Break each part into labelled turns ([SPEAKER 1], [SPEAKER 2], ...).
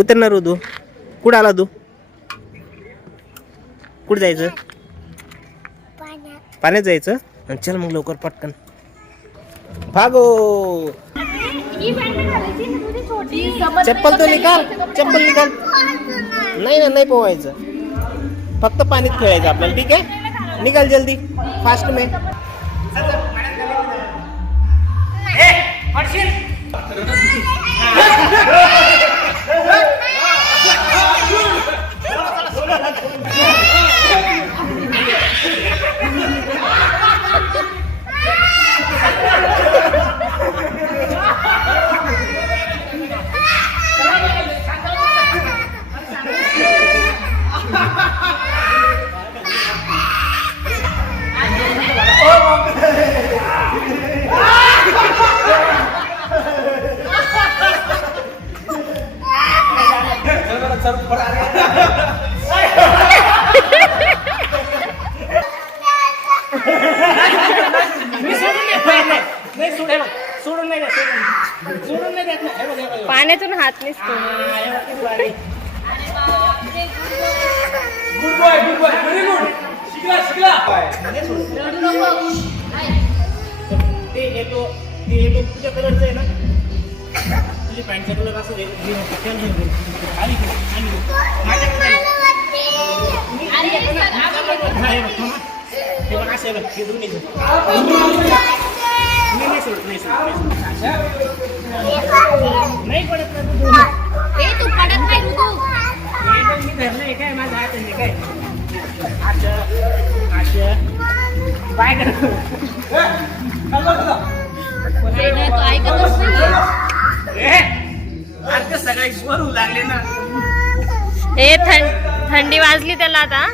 [SPEAKER 1] उतरणार हो तू. कुठं आला तू? कुठं जायचं? पाण्यात. जायचं? अन चल मग लवकर पटकन. भागो. चप्पल तो निकाल. चप्पल निकाल. नाही ना नाही पोवायचं फक्त पाणीत खेळायचं आपल्याला. ठीक आहे? निकाल जल्दी. फास्ट में सोडून नाही सोडून नाही देत
[SPEAKER 2] पाण्यातून हात निसतो.
[SPEAKER 3] Good boy good boy very good शिकला शिकला
[SPEAKER 1] ते येतो ते येतो तुझ्या कलरचं आहे ना? तुझी पॅन्टचा कलर असं हे- हे होतं, ते नाही होतं. खाली ठेव, खाली ठेव. माझ्याकडे आहे. हा, हे बघ, थांब हा. हे बघ, असं आहे बघ, हे दोन्ही घे. मी नाही सोडत, नाही सोडत, नाही सोडत. नाही पडत ना तू दोन्ही.
[SPEAKER 2] तू पडत नाही ऋतू
[SPEAKER 1] हे बघ, मी धरलंय काय माझं हात आहे काय असं असं काय कर
[SPEAKER 2] तू ऐकतच नाही
[SPEAKER 1] आता सगळे लागले ना.
[SPEAKER 2] हे थंड थंडी वाजली त्याला आता.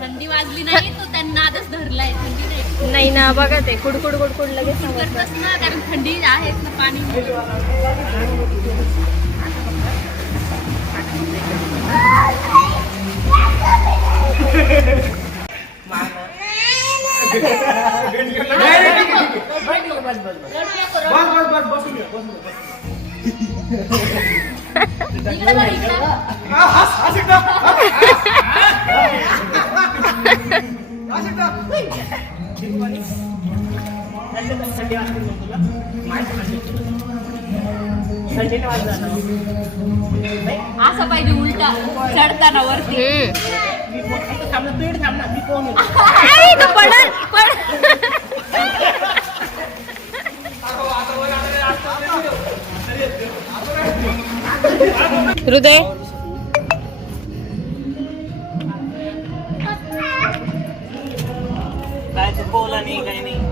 [SPEAKER 4] थंडी वाजली नाही तो त्यांना आधच धरलाय थंडी नाही.
[SPEAKER 2] नाही ना बघा ते कुडकुड कुडकुड लगेच.
[SPEAKER 4] करतच ना कारण थंडी आहेच ना पाणी. असं पाहिजे उलटा चढताना वरती
[SPEAKER 2] हम्म.
[SPEAKER 1] मी तो
[SPEAKER 2] पडल हृदय?
[SPEAKER 1] काय तू नाही काही नाही.